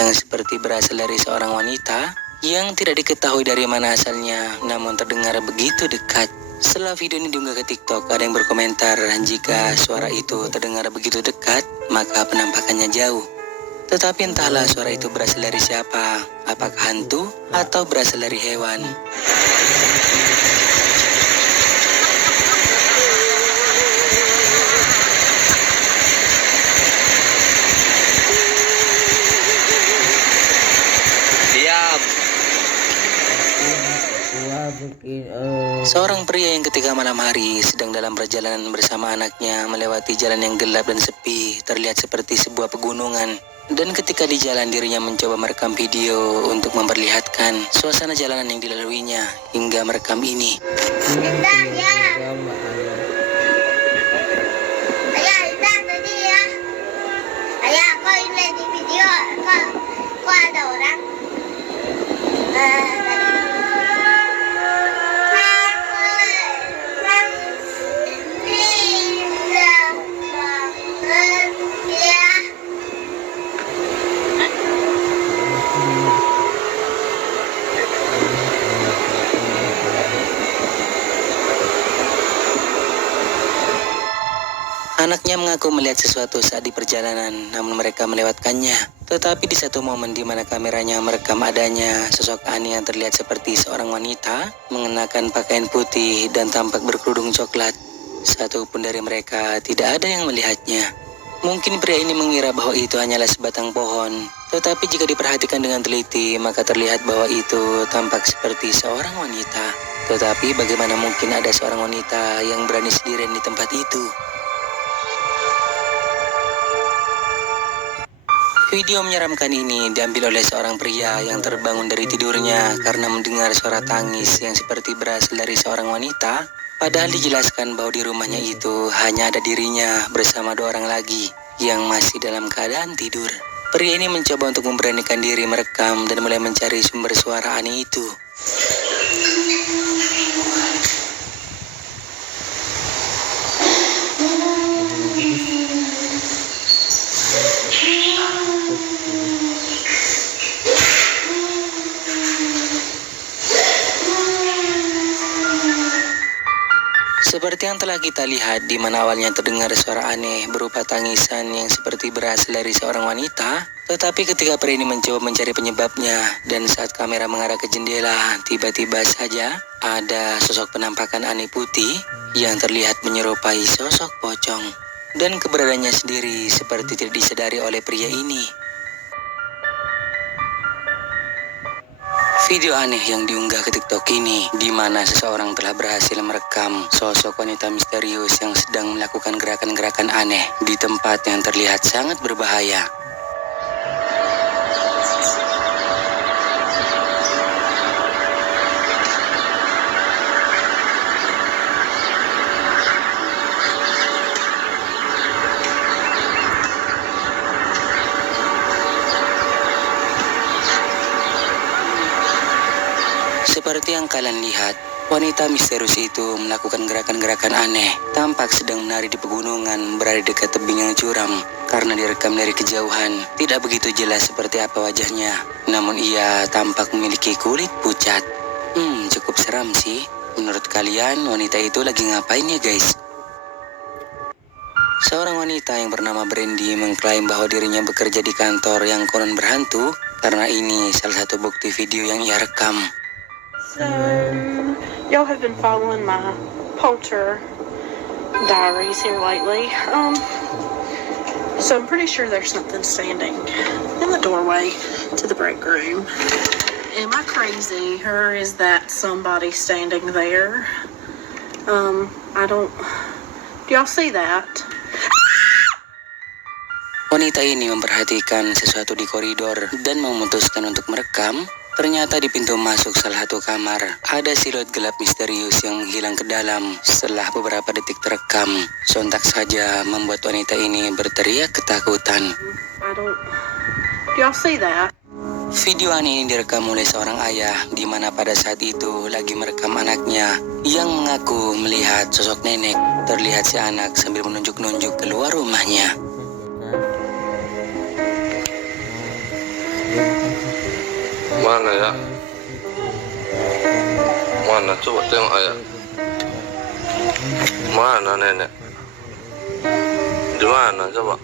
yang seperti berasal dari seorang wanita yang tidak diketahui dari mana asalnya, namun terdengar begitu dekat. Setelah video ini diunggah ke TikTok, ada yang berkomentar jika suara itu terdengar begitu dekat, maka penampakannya jauh. Tetapi entahlah suara itu berasal dari siapa, apakah hantu atau berasal dari hewan. Seorang pria yang ketika malam hari sedang dalam perjalanan bersama anaknya melewati jalan yang gelap dan sepi, terlihat seperti sebuah pegunungan. Dan ketika di jalan dirinya mencoba merekam video untuk memperlihatkan suasana jalanan yang dilaluinya hingga merekam ini. Kok ada orang? Anaknya mengaku melihat sesuatu saat di perjalanan, namun mereka melewatkannya. Tetapi di satu momen di mana kameranya merekam adanya sosok aneh yang terlihat seperti seorang wanita mengenakan pakaian putih dan tampak berkerudung coklat. Satu pun dari mereka tidak ada yang melihatnya. Mungkin pria ini mengira bahwa itu hanyalah sebatang pohon. Tetapi jika diperhatikan dengan teliti, maka terlihat bahwa itu tampak seperti seorang wanita. Tetapi bagaimana mungkin ada seorang wanita yang berani sendirian di tempat itu? Video menyeramkan ini diambil oleh seorang pria yang terbangun dari tidurnya karena mendengar suara tangis yang seperti berasal dari seorang wanita. Padahal dijelaskan bahwa di rumahnya itu hanya ada dirinya bersama 2 orang lagi yang masih dalam keadaan tidur. Pria ini mencoba untuk memberanikan diri merekam dan mulai mencari sumber suara aneh itu. Seperti yang telah kita lihat, di mana awalnya terdengar suara aneh berupa tangisan yang seperti berasal dari seorang wanita, tetapi ketika pria ini mencoba mencari penyebabnya, dan saat kamera mengarah ke jendela, tiba-tiba saja ada sosok penampakan aneh putih yang terlihat menyerupai sosok pocong. Dan keberadaannya sendiri seperti tidak disadari oleh pria ini. Video aneh yang diunggah ke TikTok ini, di mana seseorang telah berhasil merekam sosok wanita misterius yang sedang melakukan gerakan-gerakan aneh di tempat yang terlihat sangat berbahaya. Seperti yang kalian lihat, wanita misterius itu melakukan gerakan-gerakan aneh, tampak sedang menari di pegunungan berada dekat tebing yang curam. Karena direkam dari kejauhan, tidak begitu jelas seperti apa wajahnya, namun ia tampak memiliki kulit pucat. Cukup seram sih. Menurut kalian, wanita itu lagi ngapain ya guys? Seorang wanita yang bernama Brandy mengklaim bahwa dirinya bekerja di kantor yang konon berhantu, karena ini salah satu bukti video yang ia rekam. So, y'all have been following my polter diaries here lately. So I'm pretty sure there's something standing in the doorway to the break room. Am I crazy, or is that somebody standing there? Do y'all see that? Wanita ini memperhatikan sesuatu di koridor dan memutuskan untuk merekam. Ternyata di pintu masuk salah satu kamar, ada siluet gelap misterius yang menghilang ke dalam. Setelah beberapa detik terekam, sontak saja membuat wanita ini berteriak ketakutan. Do y'all see that? Video aneh ini direkam oleh seorang ayah, di mana pada saat itu lagi merekam anaknya yang mengaku melihat sosok nenek. Terlihat si anak sambil menunjuk-nunjuk keluar rumahnya. Mana ya? Mana? Coba tengok ayah. Mana nenek? Di mana? Coba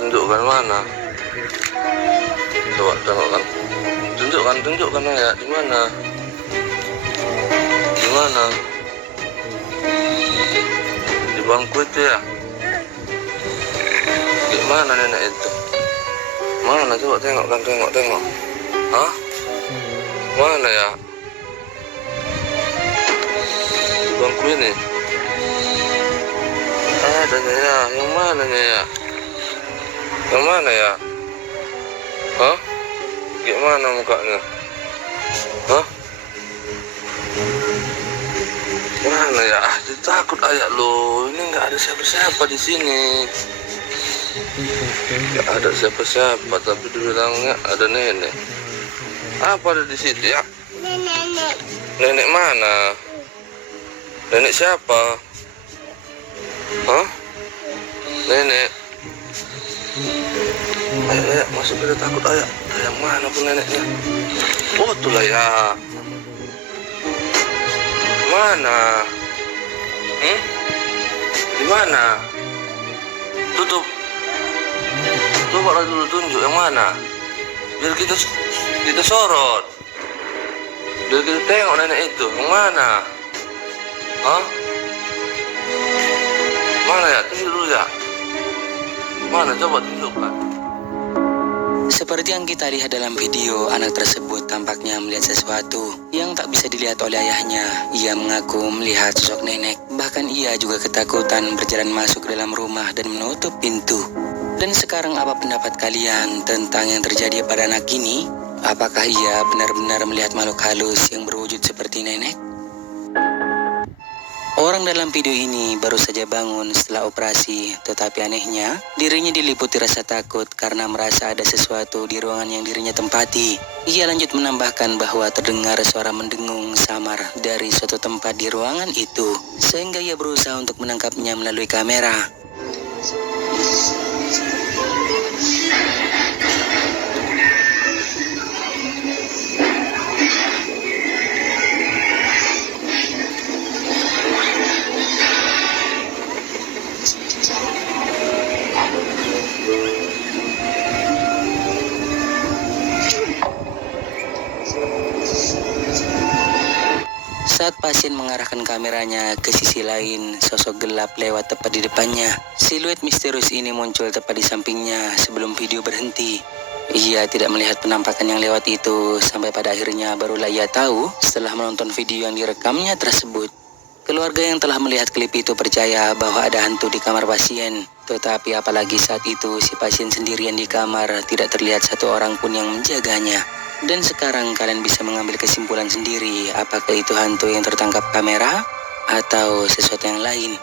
tunjukkan mana. Coba tengokkan. Tunjukkan ayah. Di mana? Di mana? Di bangku itu ya? Di mana nenek itu? Mana? Coba tengok. Hah? Mana ya? Di bangku ini. Adanya ya, yang mananya ya? Yang mana ya? Hah? Gimana mukanya? Hah? Mana ya? Takut ayah lo. Ini nggak ada siapa-siapa di sini. Nggak ada siapa-siapa, tapi dibilangnya ada nenek. Apa ada di situ ya? Nenek. Nenek mana? Nenek siapa? Hah? Nenek. Ayo, masuk, kita takut ayah. Yang mana pun neneknya? Oh, tuh lah ya. Mana? Di mana? Tutup. Coba dulu tunjuk yang mana. Biar kita sorot. Biar kita tengok nenek itu. Yang mana? Hah? Mana ya? Tunjuk dulu ya. Mana? Coba tunjukkan. Seperti yang kita lihat dalam video, anak tersebut tampaknya melihat sesuatu yang tak bisa dilihat oleh ayahnya. Ia mengaku melihat sosok nenek. Bahkan ia juga ketakutan berjalan masuk ke dalam rumah dan menutup pintu. Dan sekarang apa pendapat kalian tentang yang terjadi pada anak ini? Apakah ia benar-benar melihat makhluk halus yang berwujud seperti nenek? Orang dalam video ini baru saja bangun setelah operasi, tetapi anehnya dirinya diliputi rasa takut karena merasa ada sesuatu di ruangan yang dirinya tempati. Ia lanjut menambahkan bahwa terdengar suara mendengung samar dari suatu tempat di ruangan itu, sehingga ia berusaha untuk menangkapnya melalui kamera. Saat pasien mengarahkan kameranya ke sisi lain, sosok gelap lewat tepat di depannya. Siluet misterius ini muncul tepat di sampingnya sebelum video berhenti. Ia tidak melihat penampakan yang lewat itu, sampai pada akhirnya barulah ia tahu setelah menonton video yang direkamnya tersebut. Keluarga yang telah melihat klip itu percaya bahwa ada hantu di kamar pasien. Tetapi apalagi saat itu si pasien sendirian di kamar, tidak terlihat satu orang pun yang menjaganya. Dan sekarang kalian bisa mengambil kesimpulan sendiri, apakah itu hantu yang tertangkap kamera atau sesuatu yang lain.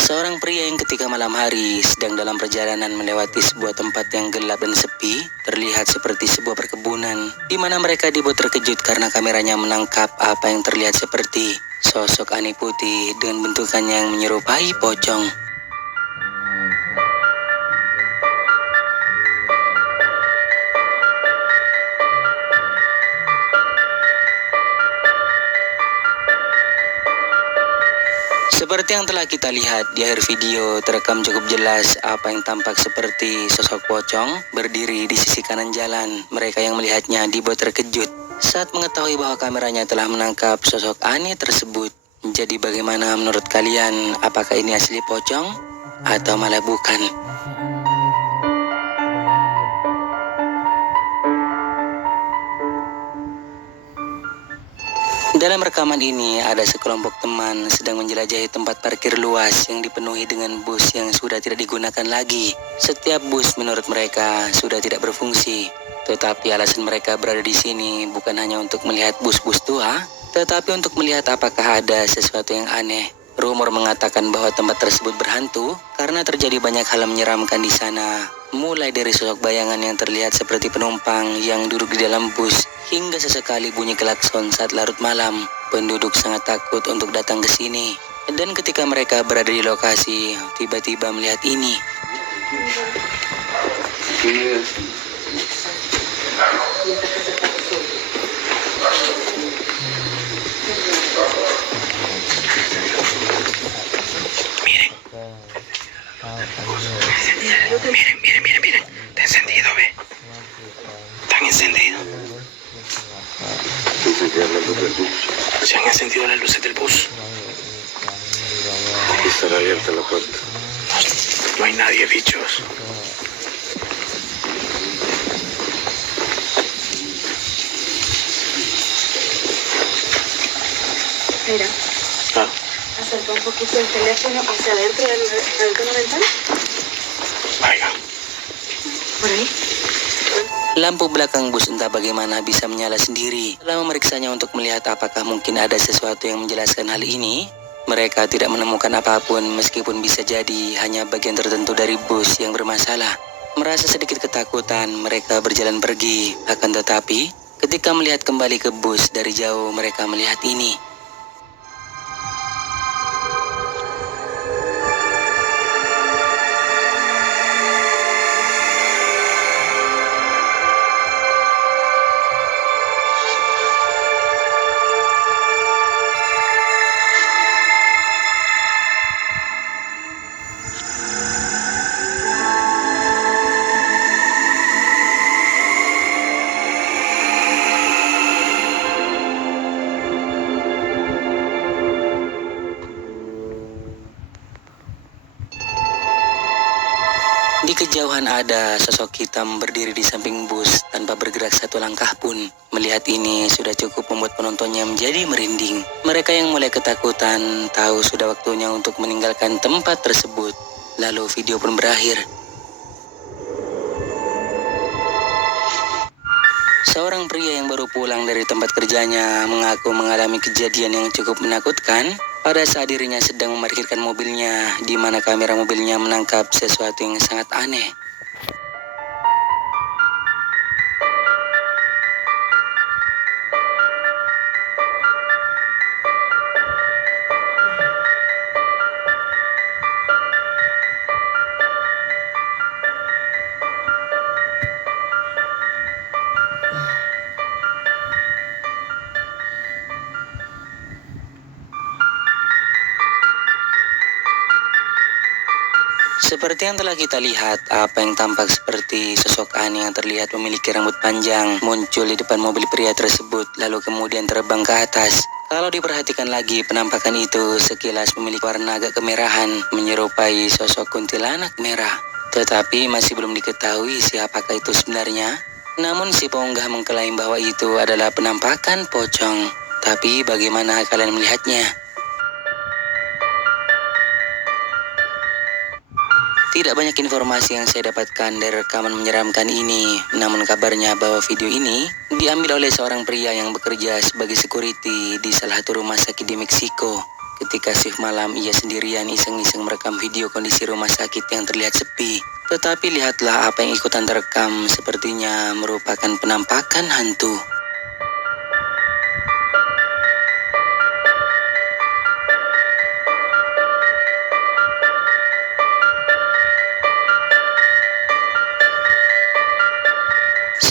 Seorang pria yang ketika malam hari sedang dalam perjalanan melewati sebuah tempat yang gelap dan sepi, terlihat seperti sebuah perkebunan, di mana mereka dibuat terkejut karena kameranya menangkap apa yang terlihat seperti sosok aneh putih dengan bentukannya yang menyerupai pocong. Seperti yang telah kita lihat di akhir video, terekam cukup jelas apa yang tampak seperti sosok pocong berdiri di sisi kanan jalan. Mereka yang melihatnya dibuat terkejut saat mengetahui bahwa kameranya telah menangkap sosok aneh tersebut. Jadi bagaimana menurut kalian, apakah ini asli pocong atau malah bukan? Dalam rekaman ini ada sekelompok teman sedang menjelajahi tempat parkir luas yang dipenuhi dengan bus yang sudah tidak digunakan lagi. Setiap bus menurut mereka sudah tidak berfungsi. Tetapi alasan mereka berada di sini bukan hanya untuk melihat bus-bus tua, tetapi untuk melihat apakah ada sesuatu yang aneh. Rumor mengatakan bahwa tempat tersebut berhantu karena terjadi banyak hal menyeramkan di sana. Mulai dari sosok bayangan yang terlihat seperti penumpang yang duduk di dalam bus, hingga sesekali bunyi klakson saat larut malam. Penduduk sangat takut untuk datang ke sini. Dan ketika mereka berada di lokasi, tiba-tiba melihat ini. Iya. Miren. Está encendido, ve. Están encendidos. Se han encendido las luces del bus. Estará abierta la puerta. No hay nadie, bichos. Mira, Ah, acerca un poquito el teléfono hacia adentro de la ventana. Vaya. Por ahí. Lampu belakang bus entah bagaimana bisa menyala sendiri. Setelah memeriksanya untuk melihat apakah mungkin ada sesuatu yang menjelaskan hal ini, mereka tidak menemukan apapun meskipun bisa jadi hanya bagian tertentu dari bus yang bermasalah. Merasa sedikit ketakutan, mereka berjalan pergi. Akan tetapi, ketika melihat kembali ke bus dari jauh, mereka melihat ini. Di kejauhan ada sosok hitam berdiri di samping bus tanpa bergerak satu langkah pun. Melihat ini sudah cukup membuat penontonnya menjadi merinding. Mereka yang mulai ketakutan tahu sudah waktunya untuk meninggalkan tempat tersebut. Lalu video pun berakhir. Seorang pria yang baru pulang dari tempat kerjanya mengaku mengalami kejadian yang cukup menakutkan pada saat dirinya sedang memarkirkan mobilnya, di mana kamera mobilnya menangkap sesuatu yang sangat aneh. Seperti yang telah kita lihat, apa yang tampak seperti sosok aneh yang terlihat memiliki rambut panjang muncul di depan mobil pria tersebut, lalu kemudian terbang ke atas. Kalau diperhatikan lagi, penampakan itu sekilas memiliki warna agak kemerahan, menyerupai sosok kuntilanak merah. Tetapi masih belum diketahui siapakah itu sebenarnya. Namun si pengunggah mengklaim bahwa itu adalah penampakan pocong. Tapi bagaimana kalian melihatnya? Tidak banyak informasi yang saya dapatkan dari rekaman menyeramkan ini, namun kabarnya bahwa video ini diambil oleh seorang pria yang bekerja sebagai security di salah satu rumah sakit di Meksiko. Ketika shift malam, ia sendirian iseng-iseng merekam video kondisi rumah sakit yang terlihat sepi. Tetapi lihatlah apa yang ikutan terekam, sepertinya merupakan penampakan hantu.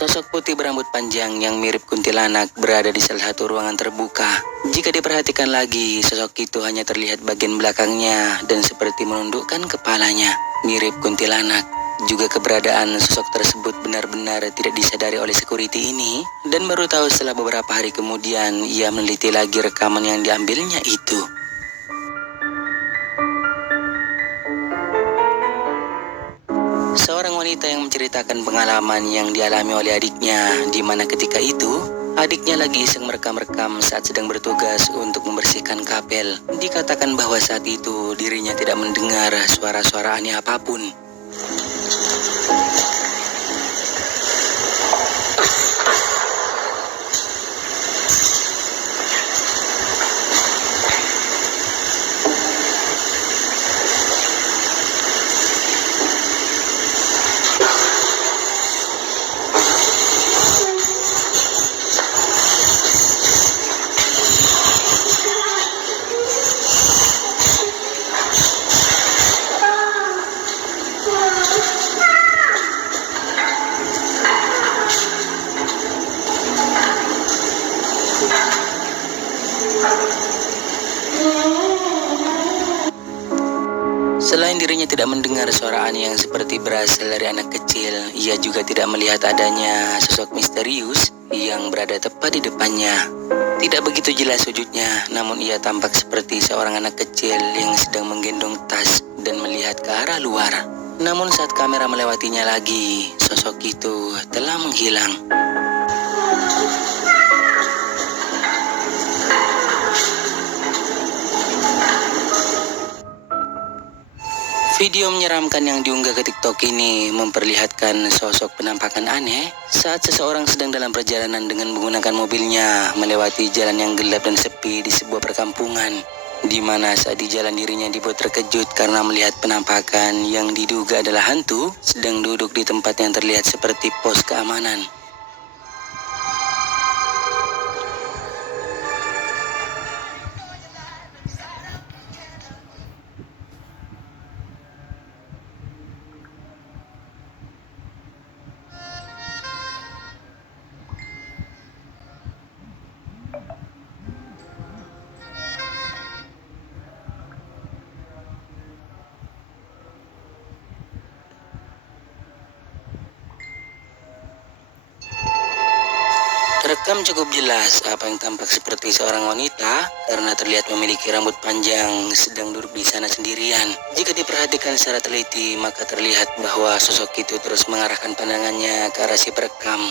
Sosok putih berambut panjang yang mirip kuntilanak berada di salah satu ruangan terbuka. Jika diperhatikan lagi, sosok itu hanya terlihat bagian belakangnya dan seperti menundukkan kepalanya, mirip kuntilanak. Juga keberadaan sosok tersebut benar-benar tidak disadari oleh security ini, dan baru tahu setelah beberapa hari kemudian ia meneliti lagi rekaman yang diambilnya itu. Seorang wanita yang menceritakan pengalaman yang dialami oleh adiknya, di mana ketika itu, adiknya lagi iseng merekam-rekam saat sedang bertugas untuk membersihkan kapel. Dikatakan bahwa saat itu dirinya tidak mendengar suara-suara aneh apapun. Selain dirinya tidak mendengar suara aneh yang seperti berasal dari anak kecil, ia juga tidak melihat adanya sosok misterius yang berada tepat di depannya. Tidak begitu jelas wujudnya, namun ia tampak seperti seorang anak kecil yang sedang menggendong tas dan melihat ke arah luar. Namun saat kamera melewatinya lagi, sosok itu telah menghilang. Video menyeramkan yang diunggah ke TikTok ini memperlihatkan sosok penampakan aneh saat seseorang sedang dalam perjalanan dengan menggunakan mobilnya melewati jalan yang gelap dan sepi di sebuah perkampungan, di mana saat di jalan dirinya dibuat terkejut karena melihat penampakan yang diduga adalah hantu sedang duduk di tempat yang terlihat seperti pos keamanan. Terekam cukup jelas apa yang tampak seperti seorang wanita karena terlihat memiliki rambut panjang sedang duduk di sana sendirian. Jika diperhatikan secara teliti, maka terlihat bahwa sosok itu terus mengarahkan pandangannya ke arah si perekam.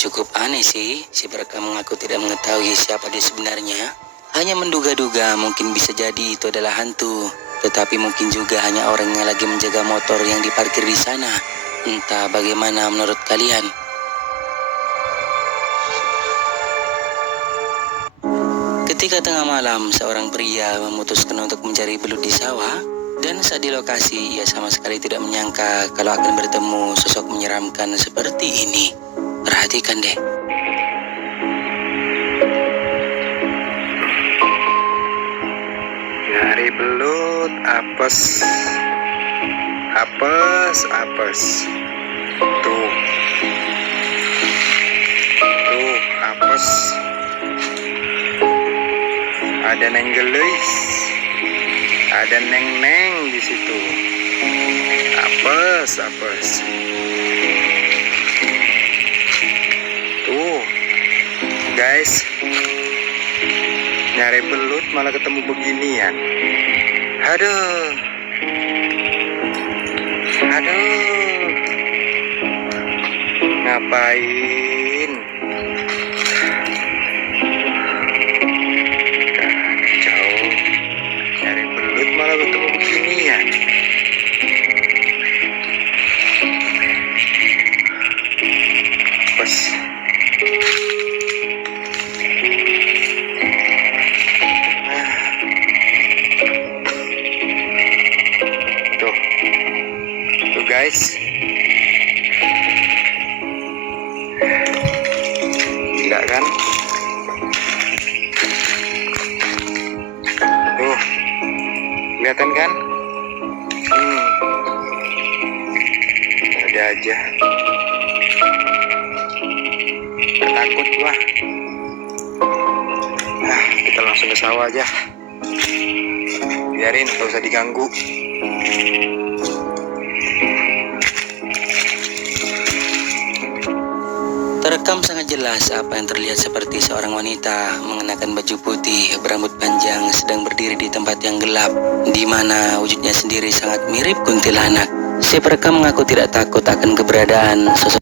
Cukup aneh sih, si perekam mengaku tidak mengetahui siapa dia sebenarnya. Hanya menduga-duga mungkin bisa jadi itu adalah hantu, tetapi mungkin juga hanya orang yang lagi menjaga motor yang diparkir di sana. Entah bagaimana menurut kalian. Ketika tengah malam, seorang pria memutuskan untuk mencari belut di sawah, dan saat di lokasi ia sama sekali tidak menyangka kalau akan bertemu sosok menyeramkan seperti ini. Perhatikan deh. Nyari belut, apes. Tuh, apes. Ada neng gelis, ada neng di situ. Apes. Tuh, guys, nyari belut malah ketemu beginian. Aduh, ngapain? Malah ketemu beginian. Pas. Tuh guys. Gila kan? Tuh. Kelihatan kan? Ada aja. Takut gua. Kita langsung ke sawah aja. Biarin, gak usah diganggu. Terekam sangat jelas apa yang terlihat seperti seorang wanita mengenakan baju putih berambut panjang sedang berdiri di tempat yang gelap, di mana wujudnya sendiri sangat mirip kuntilanak. Si perekam mengaku tidak takut akan keberadaan sosok